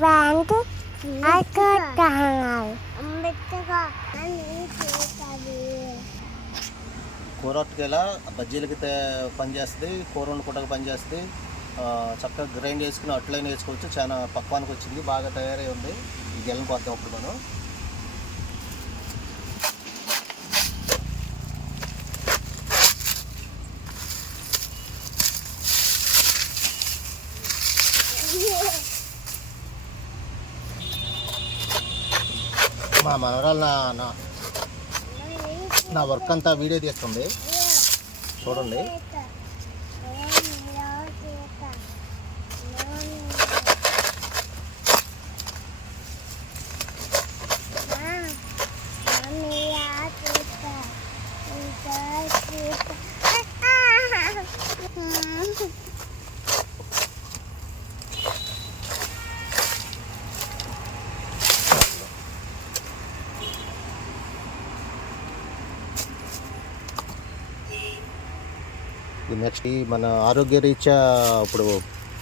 Bank అక్కడ బజ్జీలకి పనిచేస్తుంది కూర వండుకోవడానికి పనిచేస్తుంది. చక్కగా గ్రైండ్ చేసుకుని అట్లయినా వేసుకోవచ్చు. చాలా పక్వానికి వచ్చింది బాగా తయారై ఉంది. ఈ గెల్లని పోతాం అప్పుడు మనం. మా మనవరాలు నా నా- నా వర్క్ అంతా వీడియో తీస్తుంది. చూడండి. నెక్స్ట్ ఈ మన ఆరోగ్య రీత్యా ఇప్పుడు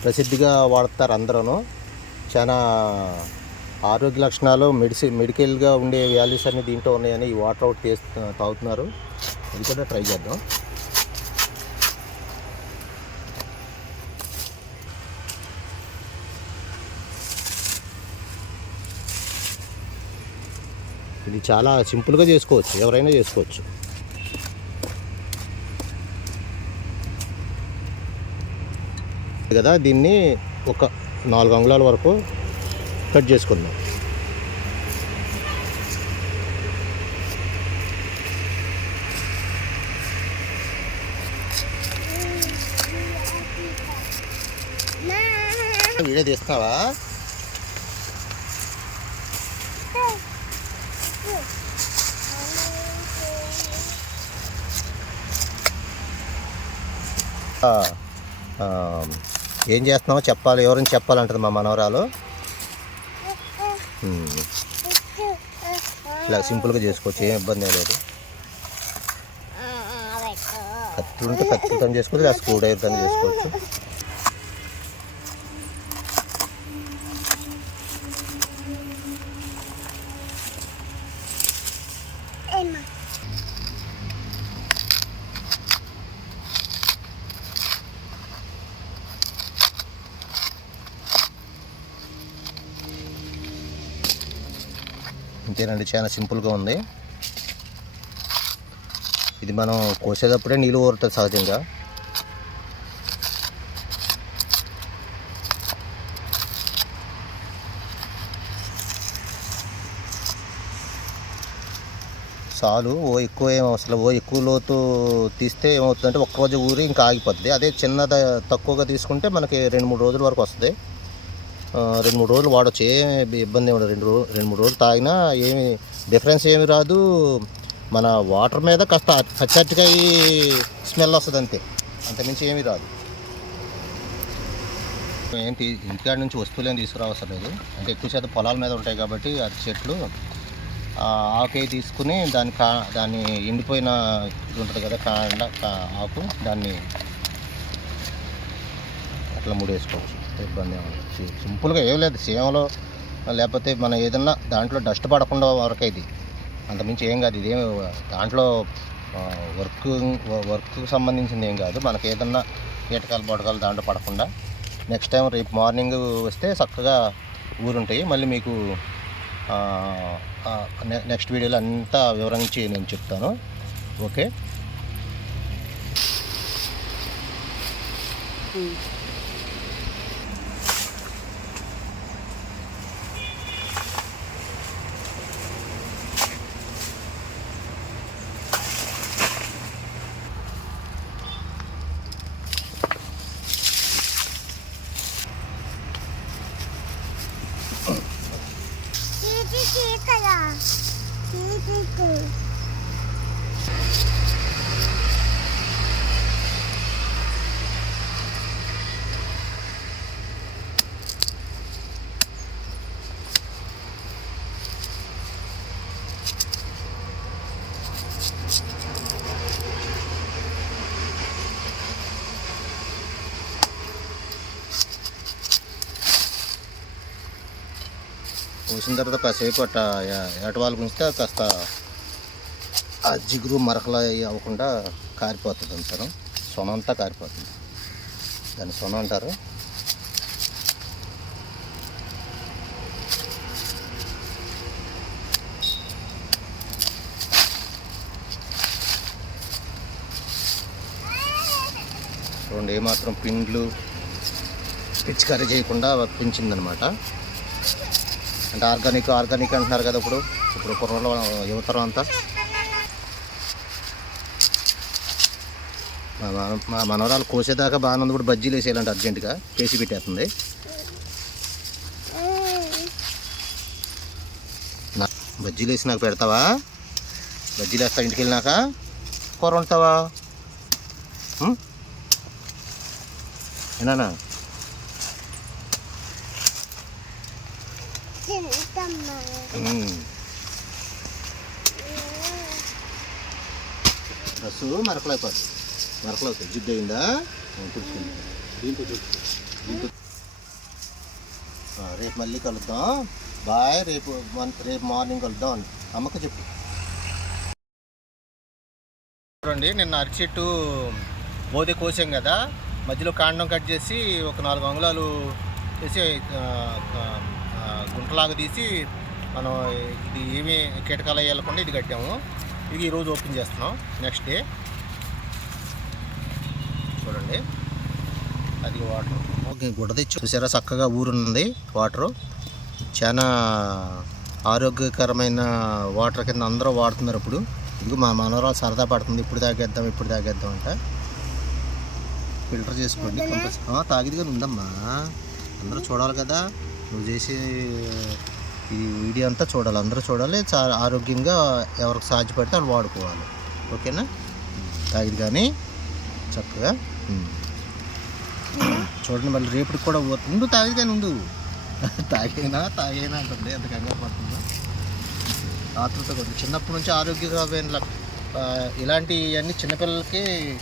ప్రసిద్ధిగా వాడతారు అందరూ చాలా ఆరోగ్య లక్షణాలు మెడిసిన్ మెడికల్గా ఉండే వాల్యూస్ అన్ని దీంట్లో ఉన్నాయని ఈ వాటర్ అవుట్ చేస్తు తాగుతున్నారు. ఇది కూడా ట్రై చేద్దాం. ఇది చాలా సింపుల్గా చేసుకోవచ్చు. ఎవరైనా చేసుకోవచ్చు. కదా దీన్ని ఒక నాలుగు అంగుళాల వరకు కట్ చేసుకుందాం. వీడియో తీస్తావా? uh, um, ఏం చేస్తున్నావో చెప్పాలి ఎవరైనా చెప్పాలంటుంది మా మనవరాలు. ఇలా సింపుల్గా చేసుకోవచ్చు ఏం ఇబ్బంది లేదు. కత్తులు ఉంటే కత్తులతో చేసుకోవచ్చు లేదా స్క్రూ డ్రైవర్తో చేసుకోవచ్చు. అంతేనండి చాలా సింపుల్గా ఉంది. ఇది మనం కోసేటప్పుడే నీళ్ళు ఊరుతుంది సహజంగా. చాలు ఓ ఎక్కువ ఏం అసలు ఓ ఎక్కువ లోతు తీస్తే ఏమవుతుందంటే ఒక్కరోజు ఊరి ఇంకా ఆగిపోతుంది అదే చిన్న తక్కువగా తీసుకుంటే మనకి రెండు మూడు రోజుల వరకు వస్తుంది. రెండు మూడు రోజులు వాడచ్చు. ఏమి ఇబ్బంది ఉండదు. రెండు రోజులు రెండు మూడు రోజులు తాగినా ఏమి డిఫరెన్స్ ఏమి రాదు. మన వాటర్ మీద కాస్త పచ్చటికాయ స్మెల్ వస్తుంది అంతే. అంతమించి ఏమీ రాదు. ఏంటి ఇంటికాడ నుంచి వస్తువులు ఏం తీసుకురావసరం లేదు అంటే ఎక్కువ శాతం పొలాల మీద ఉంటాయి కాబట్టి అది చెట్లు ఆ ఆకే తీసుకుని దాని కా దాన్ని ఎండిపోయిన ఇది ఉంటుంది కదా కాండ ఆకు దాన్ని అట్లా ముడేసుకోవచ్చు. ఇబ్బంది ఏమి సింపుల్గా ఏం లేదు. సేమలో లేకపోతే మనం ఏదన్నా దాంట్లో డస్ట్ పడకుండా వరకు ఇది. అంతమించి ఏం కాదు. ఇదేమి దాంట్లో వర్క్ వర్క్కి సంబంధించింది ఏం కాదు. మనకి ఏదన్నా కీటకాలు బొడకాలు దాంట్లో పడకుండా నెక్స్ట్ టైం రేపు మార్నింగ్ వస్తే చక్కగా ఊరుంటాయి. మళ్ళీ మీకు నె- నెక్స్ట్ వీడియోలో అంతా వివరించి నేను చెప్తాను. ఓకే? 哥哥 పోసిన తర్వాత కాసేపు అట్ట ఏటవాలు గుంచితే కాస్త ఆ జిగురు మరకలు అవి అవ్వకుండా కారిపోతుంది అంటారు. సొన అంతా కారిపోతుంది. దాన్ని సొన అంటారు. చూడండి ఏమాత్రం పిండ్లు పిచికారీ చేయకుండా పెంచిందనమాట. అంటే ఆర్గానిక్ ఆర్గానిక్ అంటున్నారు కదా ఇప్పుడు. ఇప్పుడు కుర్రలో యువతరం అంతా. మా మన- మా మనవరాలు కోసేదాకా బాగానే ఉంది. ఇప్పుడు బజ్జీలు వేసేయాలంటే అర్జెంటుగా. కేసి పెట్టేస్తుంది. బజ్జీలు వేసి నాకు పెడతావా? బజ్జీలు వేస్తా ఇంటికి వెళ్ళినాక. కూర వండుతావా? ఏనా బస్సు మరకలు అయిపోతుంది మరకలు అవుతాయి జిడ్డు అయిందా? దీంతో దీంతో రేపు మళ్ళీ కలుద్దాం. బాయ్ రేపు రేపు మార్నింగ్ కలుద్దాం అని. అమ్మకి చెప్పు. చూడండి నిన్న అరిచెట్టు బోధి కోసాం కదా. మధ్యలో కాండం కట్ చేసి ఒక నాలుగు అంగుళాలు చేసి గుంటలాగా తీసి మనం ఇది ఏమీ కీటకాలు వెళ్ళకుండా ఇది కట్టాము. ఇది ఈరోజు ఓపెన్ చేస్తున్నాం. Next day. చూడండి. అది వాటర్. ఓకే గుడ్డ తెచ్చు చూసారా? చక్కగా ఊరుంది వాటరు. చాలా ఆరోగ్యకరమైన వాటర్ కింద అందరూ వాడుతున్నారు ఇప్పుడు. ఇది మా మనవరాలు సరదా పడుతుంది. ఇప్పుడు తాగేద్దాం ఇప్పుడు తాగేద్దాం అంట. ఫిల్టర్ చేసుకోండి తాగిదిగా ఉందమ్మా. అందరూ చూడాలి కదా. నువ్వు చేసే ఈ వీడియో అంతా చూడాలి. అందరూ చూడాలి. చాలా ఆరోగ్యంగా ఎవరికి సాధ్యపడితే వాళ్ళు వాడుకోవాలి. ఓకేనా? తాగిది కానీ చక్కగా చూడండి మళ్ళీ రేపటికి కూడా పోతుంది ఉండు తాగిది కానీ ఉండు. తాగేనా తాగేనా అంటుంది. ఎంత కంగారు పడుతుందో. ఆతృత కొద్ది. చిన్నప్పటి నుంచి ఆరోగ్యకరమైన లక్- ఆ, ఇలాంటివన్నీ చిన్నపిల్లలకి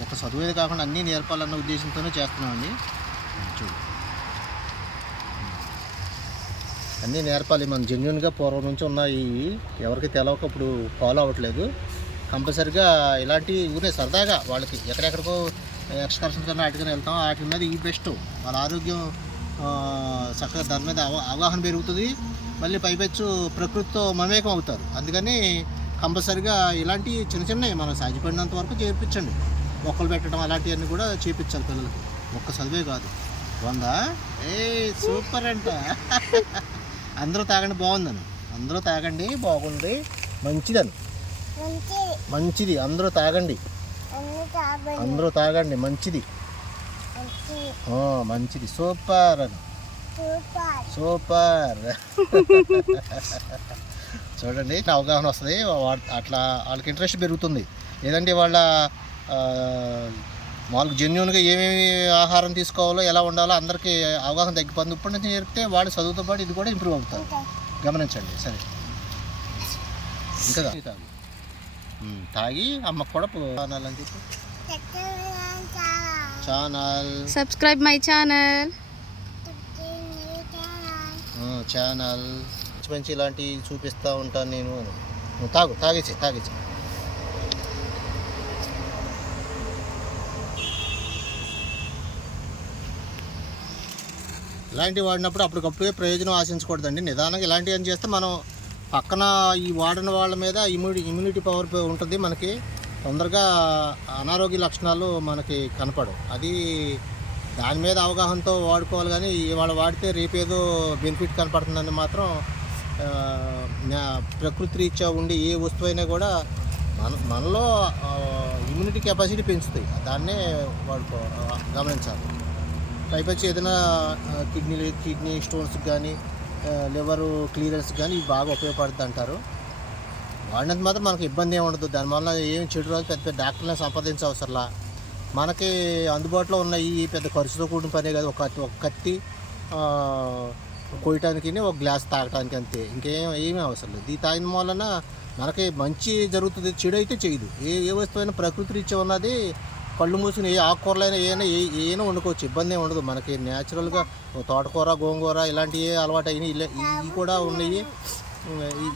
ఒక చదువుదే కాకుండా అన్నీ నేర్పాలన్న ఉద్దేశంతోనే చేస్తున్నామండి. చూడు. అన్నీ నేర్పాలి. మనం జెన్యున్గా పూర్వం నుంచి ఉన్నాయి. ఎవరికి తెలవక ఇప్పుడు ఫాలో అవ్వట్లేదు. కంపల్సరిగా ఇలాంటి ఊరే సరదాగా వాళ్ళకి ఎక్కడెక్కడికో ఎక్స్కర్షన్స్ కన్నా వాటికైనా వెళ్తాం. వాటి మీద ఈ బెస్ట్ వాళ్ళ ఆరోగ్యం చక్కగా దాని మీద అవ అవగాహన పెరుగుతుంది. మళ్ళీ పైపెచ్చు ప్రకృతితో మమేకం అవుతారు. అందుకని కంపల్సరిగా ఇలాంటి చిన్న చిన్నవి మనం సాధ్యపడినంత వరకు చేర్పించండి మొక్కలు పెట్టడం అలాంటివన్నీ కూడా చేపించాలి పిల్లలకి. మొక్క చదివే కాదు. వందా? ఏ సూపర్ అంట. అందరూ తాగండి బాగుందని అందరూ తాగండి బాగుంది. మంచిదని మంచిది. అందరూ తాగండి. అందరూ తాగండి మంచిది. మంచిది. సూపర్ అని సూపర్. చూడండి అవగాహన వస్తుంది. అట్లా వాళ్ళకి ఇంట్రెస్ట్ పెరుగుతుంది. లేదంటే వాళ్ళ వాళ్ళకి జెన్యున్గా ఏమేమి ఆహారం తీసుకోవాలో ఎలా ఉండాలో అందరికీ అవగాహన తగ్గిపోతుంది ఇప్పటి నుంచి నేర్పితే వాళ్ళు చదువుతో పాటు ఇది కూడా ఇంప్రూవ్ అవుతారు గమనించండి సరే. ఇంకా తాగు. తాగి అమ్మకు కూడా ఛానల్ అని చెప్పి. ఛానల్. My channel. చాలా ఛానల్. మంచి మంచి ఇలాంటివి చూపిస్తూ ఉంటాను నేను అని. తాగు తాగేసి తాగేసి. ఇలాంటివి వాడినప్పుడు అప్పటికప్పుడే ప్రయోజనం ఆశించకూడదండి. నిదానంగా ఇలాంటివి అని చేస్తే మనం పక్కన ఈ వాడిన వాళ్ళ మీద ఇమ్యూని ఇమ్యూనిటీ పవర్ ఉంటుంది. మనకి తొందరగా అనారోగ్య లక్షణాలు మనకి కనపడవు. అది దాని మీద అవగాహనతో వాడుకోవాలి కానీ ఇవాళ వాడితే రేపేదో బెనిఫిట్ కనపడుతుందని మాత్రం ప్రకృతి రీత్యా ఉండే ఏ వస్తువు అయినా కూడా మన మనలో ఇమ్యూనిటీ కెపాసిటీ పెంచుతాయి. దాన్నే వాడుకో గమనించాలి. పైపచ్చి ఏదైనా కిడ్నీ కిడ్నీ స్టోన్స్ కానీ లివర్ క్లియరెన్స్ కానీ ఇవి బాగా ఉపయోగపడుతుంది అంటారు వాడినంత మాత్రం మనకు ఇబ్బంది ఏమి ఉండదు. దానివల్ల ఏం చెడు రాదు. పెద్ద పెద్ద డాక్టర్లను సంప్రదించవవసరంలా మనకి అందుబాటులో ఉన్న ఈ పెద్ద ఖర్చుతో కూడిన పనే కాదు. ఒక కత్తి ఒక కత్తి కొయ్యటానికి ఒక గ్లాస్ తాగటానికి అంతే. ఇంకేం ఏమీ అవసరం లేదు. ఇది తాగిన వలన మనకి మంచి జరుగుతుంది. చెడు అయితే చేయదు. ఏ ఏ వస్తువైనా ప్రకృతి రీత్యా ఉన్నది కళ్ళు మూసిన ఏ ఆకుకూరలైనా ఏమైనా ఏ ఏమైనా వండుకోవచ్చు. ఇబ్బంది ఏమి ఉండదు. మనకి న్యాచురల్గా తోటకూర గోంగూర ఇలాంటివి అలవాటు అయినాయి. ఇలా ఇవి కూడా ఉన్నాయి.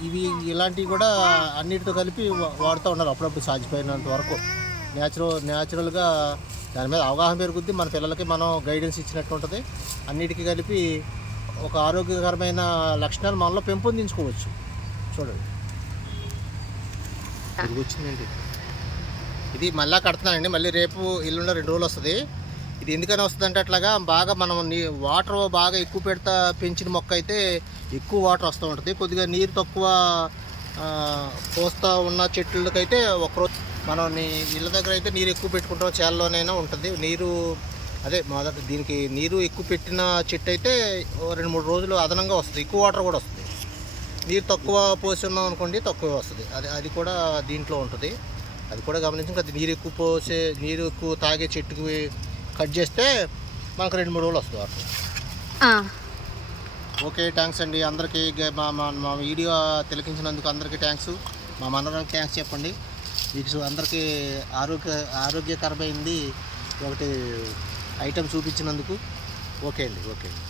ఇవి ఇలాంటివి కూడా అన్నిటితో కలిపి వాడుతూ ఉన్నారు అప్పుడప్పుడు సాధ్యపోయినంత వరకు. న్యాచురల్ న్యాచురల్గా దాని మీద అవగాహన పెరుగుద్ది. మన పిల్లలకి మనం గైడెన్స్ ఇచ్చినట్టు ఉంటుంది. అన్నిటికీ కలిపి ఒక ఆరోగ్యకరమైన లక్షణాలు మనలో పెంపొందించుకోవచ్చు. చూడండి. వచ్చిందండి ఇది మళ్ళా కడుతున్నానండి. మళ్ళీ రేపు ఎల్లుండ రెండు రోజులు వస్తుంది. ఇది ఎందుకని వస్తుంది అంటే అట్లాగా బాగా మనం నీ వాటర్ బాగా ఎక్కువ పెడతా పెంచిన మొక్క అయితే ఎక్కువ వాటర్ వస్తూ ఉంటుంది. కొద్దిగా నీరు తక్కువ పోస్తూ ఉన్న చెట్లకైతే ఒకరోజు మనం నీ ఇళ్ళ దగ్గర అయితే నీరు ఎక్కువ పెట్టుకుంటాం. చేలలోనైనా ఉంటుంది. నీరు అదే మొదట దీనికి నీరు ఎక్కువ పెట్టిన చెట్టు అయితే రెండు మూడు రోజులు అదనంగా వస్తుంది. ఎక్కువ వాటర్ కూడా వస్తుంది. నీరు తక్కువ పోసి ఉన్నాం అనుకోండి తక్కువ వస్తుంది. అది అది కూడా దీంట్లో ఉంటుంది. అది కూడా గమనించి అది నీరు ఎక్కువ పోసే నీరు ఎక్కువ తాగే చెట్టుకి కట్ చేస్తే మనకు రెండు మూడు రోజులు వస్తుంది ఓకే థ్యాంక్స్ అండి. అందరికీ మా మా మా వీడియో తిలకించినందుకు అందరికీ థ్యాంక్స్. మా మనవరానికి థ్యాంక్స్ చెప్పండి. మీకు అందరికీ ఆరోగ్య ఆరోగ్యకరమైంది ఒకటి ఐటెం చూపించినందుకు. ఓకే అండి ఓకే అండి.